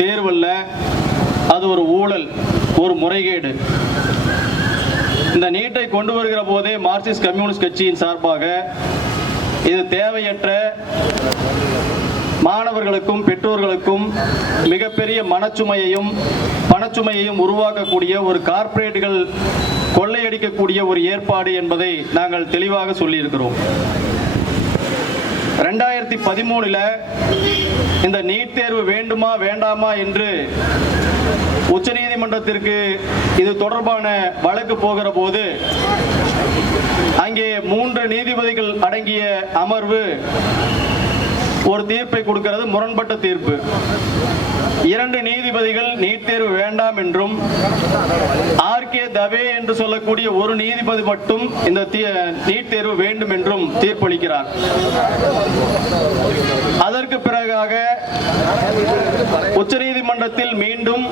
தேர்வு அல்ல, அது ஒரு ஊழல், ஒரு முறைகேடு. இந்த நீட்டை கொண்டு வருகிற போதே மார்க்சிஸ்ட் கம்யூனிஸ்ட் கட்சியின் சார்பாக இது தேவையற்ற மாணவர்களுக்கும் பெற்றோர்களுக்கும் மிகப்பெரிய மனச்சுமையையும் பணச்சுமையையும் உருவாக்கக்கூடிய ஒரு கார்ப்பரேட்டுகள் கொள்ளையடிக்கக்கூடிய ஒரு ஏற்பாடு என்பதை நாங்கள் தெளிவாக சொல்லியிருக்கிறோம். 2013 இந்த நீட் தேர்வு வேண்டுமா வேண்டாமா என்று உச்சநீதிமன்றத்திற்கு இது தொடர்பான வழக்கு போகிற போது அங்கே 3 நீதிபதிகள் அடங்கிய அமர்வு ஒரு தீர்ப்பை கொடுக்கிறது, முரண்பட்ட தீர்ப்பு. 2 நீதிபதிகள் நீட் தேர்வு வேண்டாம் என்றும், ஆர்கே தவே என்று சொல்லக்கூடிய ஒரு நீதிபதி மட்டும் இந்த நீட் தேர்வு வேண்டும் என்றும் தீர்ப்பளிக்கிறார். அதற்கு பிறகாக உச்சநீதிமன்றத்தில் மீண்டும்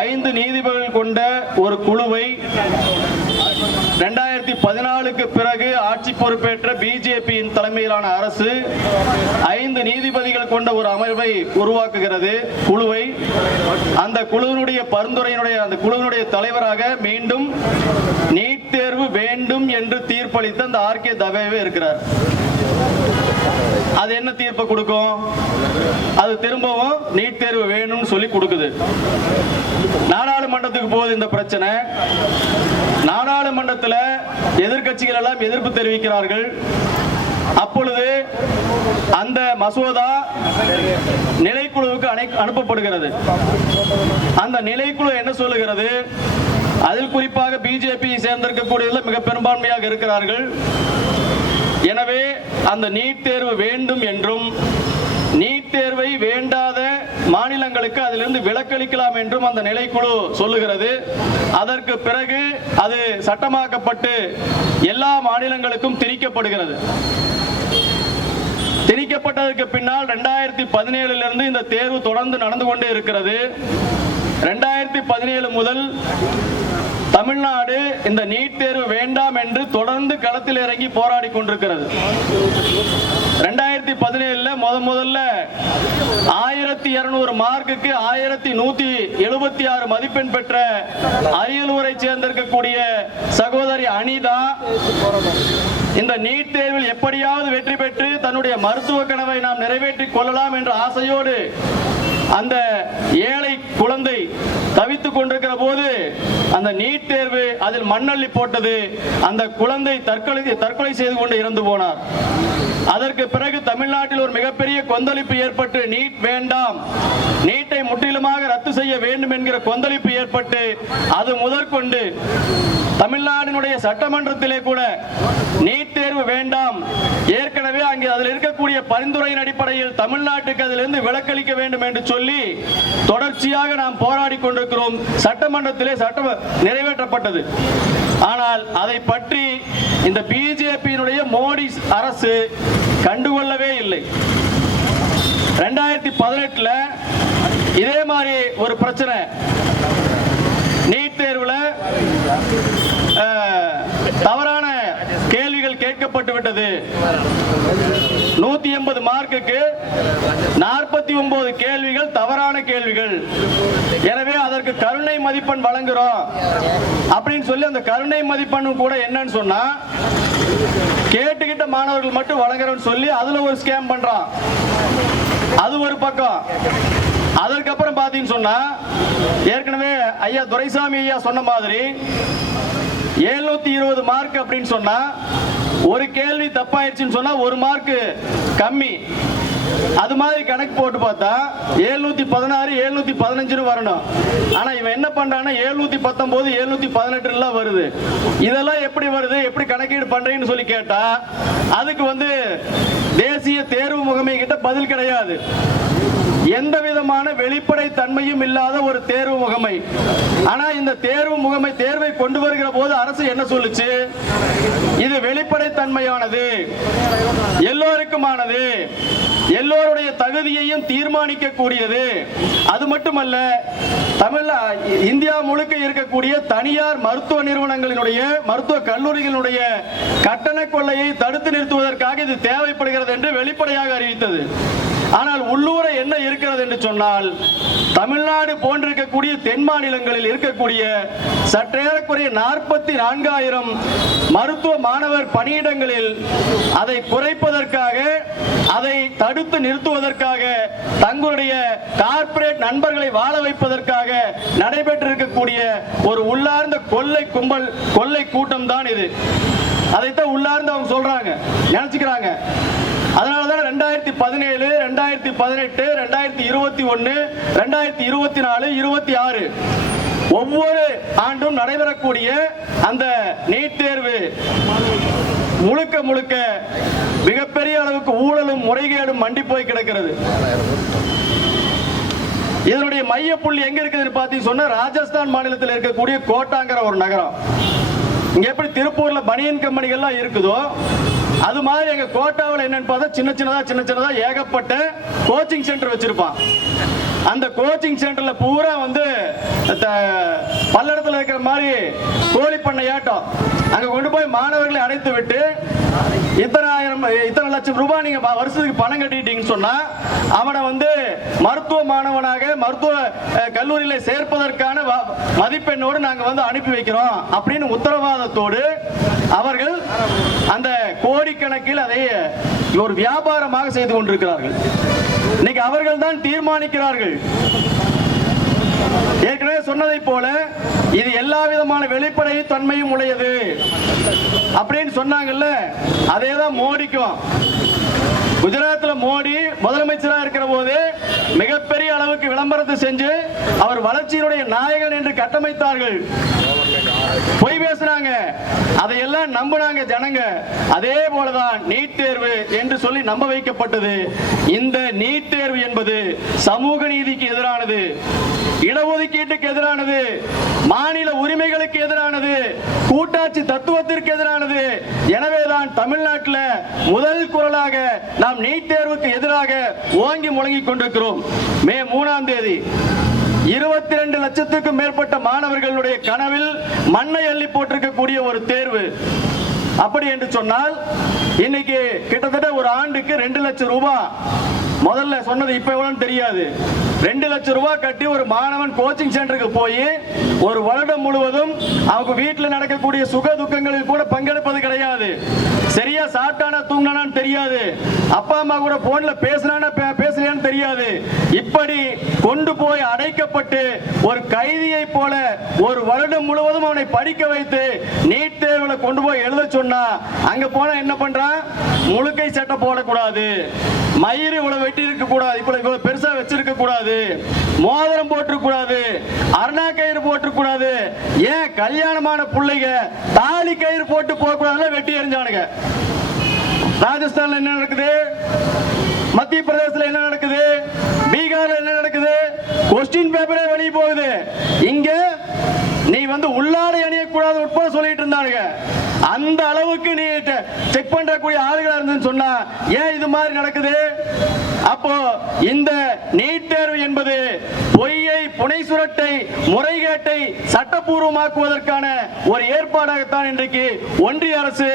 5 நீதிபதிகள் கொண்ட ஒரு குழுவை 2014க்கு பிறகு ஆட்சி பொறுப்பேற்ற பிஜேபியின் தலைமையிலான அரசு 5 நீதிபதிகள் கொண்ட ஒரு அமர்வை உருவாக்குகிறது, குழுவை. அந்த குழுவினுடைய பரிந்துரையினுடைய அந்த குழுவினுடைய தலைவராக மீண்டும் நீட் தேர்வு வேண்டும் என்று தீர்ப்பளித்த அந்த ஆர்கே தவேவே இருக்கிறார். அது என்ன தீர்ப்பு கொடுக்கும்? அது திரும்பவும் நீட் தேர்வு வேணும்னு சொல்லி கொடுக்குது. நாடாளுமன்றத்துக்கு போகுது இந்த பிரச்சனை. நாடாளுமன்றத்தில் எதிர்க்கட்சிகள் எல்லாம் எதிர்ப்பு தெரிவிக்கிறார்கள். அப்பொழுது அந்த மசோதா நிலைக்குழுவுக்கு அனுப்பப்படுகிறது. அந்த நிலைக்குழு என்ன சொல்லுகிறது? அதில் குறிப்பாக பிஜேபி சேர்ந்திருக்கக்கூடியதில் மிக பெரும்பான்மையாக இருக்கிறார்கள். எனவே அந்த நீட் தேர்வு வேண்டும் என்றும், நீட் தேர்வை வேண்டாத மாநிலங்களுக்கு அதிலிருந்து விலக்களிக்கலாம் என்றும் அந்த நிலைக்குழு சொல்லுகிறது. அதற்கு பிறகு அது சட்டமாக்கப்பட்டு எல்லா மாநிலங்களுக்கும் திணிக்கப்படுகிறது. திணிக்கப்பட்டதற்கு பின்னால் 2017 இந்த தேர்வு தொடர்ந்து நடந்து கொண்டே இருக்கிறது. 2017 முதல் தமிழ்நாடு இந்த நீட் தேர்வு வேண்டாம் என்று தொடர்ந்து களத்தில் இறங்கி போராடி கொண்டிருக்கிறது. 2017 முதல்ல 1200 மார்க்குக்கு 1176 மதிப்பெண் பெற்ற அரியலூரை சேர்ந்திருக்கக்கூடிய சகோதரி அனிதா இந்த நீட் தேர்வில் எப்படியாவது வெற்றி பெற்று தன்னுடைய மருத்துவ கனவை நாம் நிறைவேற்றிக் கொள்ளலாம் என்ற ஆசையோடு அந்த ஏழை குழந்தை தவித்துக் கொண்டிருக்கிற போது அந்த நீட் தேர்வு அதில் மண்ணள்ளி போட்டது. அந்த குழந்தை தற்கொலை செய்து கொண்டு இறந்து போனார். அதற்கு பிறகு தமிழ்நாட்டில் ஒரு மிகப்பெரிய கொந்தளிப்பு ஏற்பட்டு நீட் வேண்டாம், நீட்டை முற்றிலுமாக ரத்து செய்ய வேண்டும் என்கிற கொந்தளிப்பு ஏற்பட்டு அது முதற்கொண்டு தமிழ்நாட்டினுடைய சட்டமன்றத்திலே கூட நீட் தேர்வு வேண்டாம், ஏற்கனவே அங்கே அதில் இருக்கக்கூடிய பரிந்துரையின் அடிப்படையில் தமிழ்நாட்டுக்கு அதிலிருந்து விலக்களிக்க வேண்டும் என்று சொல்லி தொடர்ச்சியாக நாம் போராடி கொண்டிருக்கிறோம். சட்டமன்றத்திலே சட்டம் நிறைவேற்றப்பட்டது. ஆனால் அதை பற்றி இந்த பிஜேபியினுடைய மோடி அரசு கண்டுகொள்ளவே இல்லை. 2018 இதே மாதிரி ஒரு பிரச்சனை. நீட் தேர்வுல தவறான கேள்விகள் கேட்கப்பட்டு விட்டது. 180 மார்க்குக்கு 49 கேள்விகள் தவறான கேள்விகள். எனவே அதற்கு கருணை மதிப்பெண் வழங்குறோம் அப்படின்னு சொல்லி அந்த கருணை மதிப்பெண் கூட என்னன்னு சொன்னா கேட்டுக்கிட்ட மாணவர்கள் மட்டும் வழங்குறோம்னு சொல்லி அதுல ஒரு ஸ்கேம் பண்றான். அது ஒரு பக்கம். அதற்கப்புறம் பாத்தீங்கன்னு சொன்னா ஏற்கனவே ஐயா துரைசாமி ஐயா சொன்ன மாதிரி 720 மார்க் அப்படின்னு சொன்னா ஒரு கேள்வி தப்பாயிருச்சுன்னு சொன்னா 1 மார்க் கம்மி. அது மாதிரி கணக்கு போட்டு பார்த்தா 716 715 வரணும். ஆனா இவன் என்ன பண்றான்னா 719 718 வருது. இதெல்லாம் எப்படி வருது, எப்படி கணக்கீடு பண்றீங்கன்னு சொல்லி கேட்டா அதுக்கு தேசிய தேர்வு முகமை கிட்ட பதில் கிடையாது. எந்த விதமான வெளிப்படை தன்மையும் இல்லாத ஒரு தேர்வு முகமை. ஆனா இந்த தேர்வு முகமை தேர்வை கொண்டு வருகிற போது அரசு என்ன சொல்லுச்சு? இது வெளிப்படை தன்மையானது, எல்லோருக்குமானது, எல்லோருடைய தகுதியையும் தீர்மானிக்க கூடியது. அது மட்டுமல்ல, இந்தியா முழுக்க இருக்கக்கூடிய தனியார் மருத்துவ நிறுவனங்களினுடைய மருத்துவ கல்லூரிகளுடைய கட்டண கொள்ளையை தடுத்து நிறுத்துவதற்காக இது தேவைப்படுகிறது என்று வெளிப்படையாக அறிவித்தது. ஆனால் உள்ளூர என்ன இருக்கிறது என்று சொன்னால், தமிழ்நாடு போன்றிருக்கக்கூடிய தென் மாநிலங்களில் இருக்கக்கூடிய சற்றேறக்குறைய 44,000 மருத்துவ மாணவர் பணியிடங்களில் அதை குறைப்பதற்காக, அதை தடுத்து நிறுத்துவதற்காக, தங்களுடைய கார்ப்பரேட் நண்பர்களை வாழ வைப்பதற்காக நடைபெற்றிருக்கக்கூடிய ஒரு உள்ளார்ந்த கொள்ளை கும்பல், கொள்ளை கூட்டம் தான் இது. அதைத்தான் உள்ளார்ந்து அவங்க சொல்றாங்க, நினைச்சுக்கிறாங்க. அதனாலதான் 2017, 2018, 2021, 2024, 26 ஒவ்வொரு ஆண்டும் நடைபெறக்கூடிய அந்த நீட் தேர்வு முழுக்க முழுக்க மிகப்பெரிய அளவுக்கு ஊழலும் முறைகேடும் மண்டி போய் கிடக்கிறது. இதனுடைய மைய புள்ளி எங்க இருக்குதுன்னு பாத்தீங்கன்னா சொன்னா, ராஜஸ்தான் மாநிலத்தில் இருக்கக்கூடிய கோட்டாங்கிற ஒரு நகரம். இங்க எப்படி திருப்பூர்ல பனியன் கம்பெனிகள்லாம் இருக்குதோ, அது மாதிரி எங்க கோட்டாவில் என்னன்னு பார்த்தா சின்ன சின்னதா ஏகப்பட்ட கோச்சிங் சென்டர் வச்சிருப்பான். அந்த கோச்சிங் சென்டர்ல பூரா வந்து பல்லடத்தில் இருக்கிற மாதிரி கோழி பண்ணையாட்டம் அங்க கொண்டு போய் மாணவர்களை அடைத்து விட்டு, இத்தனை லட்சம் ரூபாய் நீங்க வருஷத்துக்கு பணம் கட்டிட்டீங்கன்னு சொன்னா அவனை வந்து மருத்துவ மாணவனாக மருத்துவ கல்லூரியில சேர்ப்பதற்கான மதிப்பெண்ணோடு நாங்க வந்து அனுப்பி வைக்கிறோம் அப்படின்னு உத்தரவாதத்தோடு அவர்கள் அந்த கோடிக்கணக்கில் அதை ஒரு வியாபாரமாக செய்து கொண்டிருக்கிறார்கள். இன்னைக்கு அவர்கள் தான் தீர்மானிக்கிறார்கள். ஏற்கனவே சொன்னதை போல இது எல்லா விதமான வெளிப்படை தன்மையும் உடையது அப்படின்னு சொன்னாங்கல்ல, அதேதான் மோடிக்கும். குஜராத்தில் மோடி முதலமைச்சராக இருக்கிற போது மிகப்பெரிய அளவுக்கு விளம்பரத்தை செஞ்சு அவர் வளர்ச்சியினுடைய நாயகன் என்று கட்டமைத்தார்கள். பொய் பேசுறாங்க, அதையெல்லாம் நம்பினாங்க ஜனங்க. அதே போலதான் நீட் தேர்வு என்று சொல்லி நம்ப வைக்கப்பட்டது. இந்த நீட் தேர்வு என்பது சமூக நீதிக்கு எதிரானது, இடஒதுக்கீட்டுக்கு எதிரானது, மாநில உரிமைகளுக்கு எதிரானது, கூட்டாட்சி தத்துவத்திற்கு எதிரானது. எனவேதான் தமிழ்நாட்டில் முதல் குரலாக நாம் நீட் தேர்வுக்கு எதிராக ஓங்கி முழங்கிக் கொண்டிருக்கிறோம். மே 3ஆம் தேதி 22 லட்சத்துக்கும் மேற்பட்ட மாணவர்களுடைய கனவில் மண்ணை அள்ளி போட்டிருக்கக்கூடிய ஒரு தேர்வு. அப்படி என்று சொன்னால் இன்னைக்கு கிட்டத்தட்ட ஒரு ஆண்டுக்கு 2 லட்சம் ரூபாய், முதல்ல சொன்னது இப்ப எவ்வளவு தெரியாது, 2 லட்சம் ரூபாய் கட்டி ஒரு மாணவன் கோச்சிங் சென்டருக்கு போய் ஒரு வருடம் முழுவதும் அவங்க வீட்டில் நடக்கக்கூடிய சுக துக்கங்களில் கூட பங்கெடுப்பது கிடையாது. சரியா சாப்பிட்டானா தூங்கினான்னு தெரியாது, அப்பா அம்மா கூட போன்ல பேசினானா பேசலையான்னு தெரியாது. இப்படி கொண்டு போய் அடைக்கப்பட்டு ஒரு கைதியை போல ஒரு வருடம் முழுவதும் அவனை படிக்க வைத்து நீட் தேர்வுல கொண்டு போய் எழுத சொன்னா, அங்க போனா என்ன பண்றான், முழுக்கை சட்டை போடக்கூடாது, மயிறு இவ்வளவு வெட்டி இருக்க கூடாது, இவ்வளவு பெருசா வச்சிருக்க கூடாது, மோதிரம் போட்டிருக்க கூடாது, அருணா கயிறு போட்டிருக்க கூடாது, ஏன் கல்யாணமான பிள்ளைங்க தாலி கயிறு போட்டு போக கூடாதுல வெட்டி எறிஞ்சானுங்க. ராஜஸ்தான்ல என்ன நடக்குது, மத்திய பிரதேசத்துல என்ன நடக்குது, பீகார்ல என்ன நடக்குது, கொஸ்டின் பேப்பரே வெளியே போகுது. இங்க நீ வந்து உள்ளாடை அணியக்கூடாது உட்பட சொல்லிட்டு இருந்தாங்க. அந்த அளவுக்கு நீ செக் பண்றக்கூடிய ஆளுகளா இருந்துன்னு சொன்னா ஏன் இது மாதிரி நடக்குது? அப்போ இந்த நீட் தேர்வு என்பது பொய்யை, புனை சுரட்டை, முறைகேட்டை சட்டப்பூர்வமாக்குவதற்கான ஒரு ஏற்பாடாகத்தான் இன்றைக்கு ஒன்றிய அரசு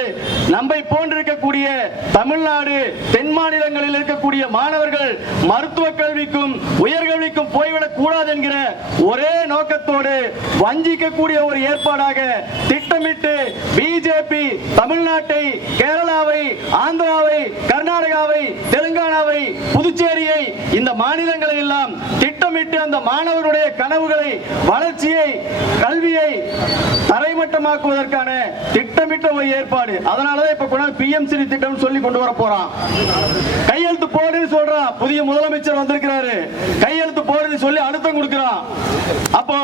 நம்மை போன்றிருக்கக்கூடிய தமிழ்நாடு, தென் மாநிலங்களில் இருக்கக்கூடிய மாணவர்கள் மருத்துவ கல்விக்கும் உயர்கல்விக்கும் போய்விடக் கூடாது என்கிற ஒரே நோக்கத்தோடு வஞ்சிக்கக்கூடிய ஒரு ஏற்பாடாக திட்டமிட்டு பிஜேபி தமிழ்நாட்டை, கேரளாவை, ஆந்திராவை, கர்நாடகாவை, தெலுங்கானாவை, புதுச்சேரியை, இந்த மாநிலங்களை எல்லாம் திட்டமிட்டு அந்த மாணவர்களுடைய கனவுகளை, வளர்ச்சியை, கல்வியை தரைமட்டமாக்குவதற்கான திட்டமிட்ட ஒரு ஏற்பாடு. அதனாலதான் இப்ப பிஎம்சி திட்டம் சொல்லி கொண்டு வர போறான். கையெழுத்து போடுன்னு சொல்றான். புதிய முதலமைச்சர் வந்திருக்கிறாரு, கையெழுத்து போடுன்னு சொல்லி அழுத்தம் கொடுக்கிறான். அப்போ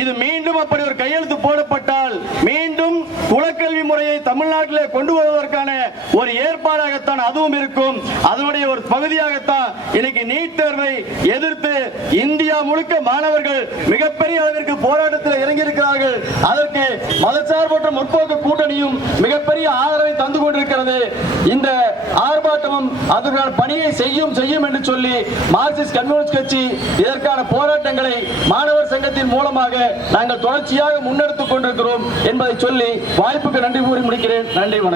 இது மீண்டும் அப்படி ஒரு கையெழுத்து போடப்பட்டால் மீண்டும் குலக்கல்வி முறையை தமிழ்நாட்டில் கொண்டு வருவதற்கான ஒரு ஏற்பாடாகத்தான் அதுவும் இருக்கும். அதனுடைய ஒரு பகுதியாகத்தான் இன்னைக்கு நீட் தேர்வை எதிர்த்து இந்தியா முழுக்க மாணவர்கள் மிகப்பெரிய அளவிற்கு போராட்டத்தில் இறங்கி இருக்கிறார்கள். அதற்கு மதசார்பற்ற முற்போக்கு கூட்டணியும் மிகப்பெரிய ஆதரவை தந்து கொண்டிருக்கிறது. இந்த ஆர்ப்பாட்டமும் அதற்கான பணியை செய்யும் என்று சொல்லி மார்க்சிஸ்ட் கம்யூனிஸ்ட் கட்சி இதற்கான போராட்டங்களை மாணவர் சங்கத்தின் மூலமாக நாங்கள் தொடர்ச்சியாக முன்னெடுத்துக் கொண்டிருக்கிறோம் என்பதை சொல்லி வாய்ப்புக்கு நன்றி கூறி முடிக்கிறேன். நன்றி, வணக்கம்.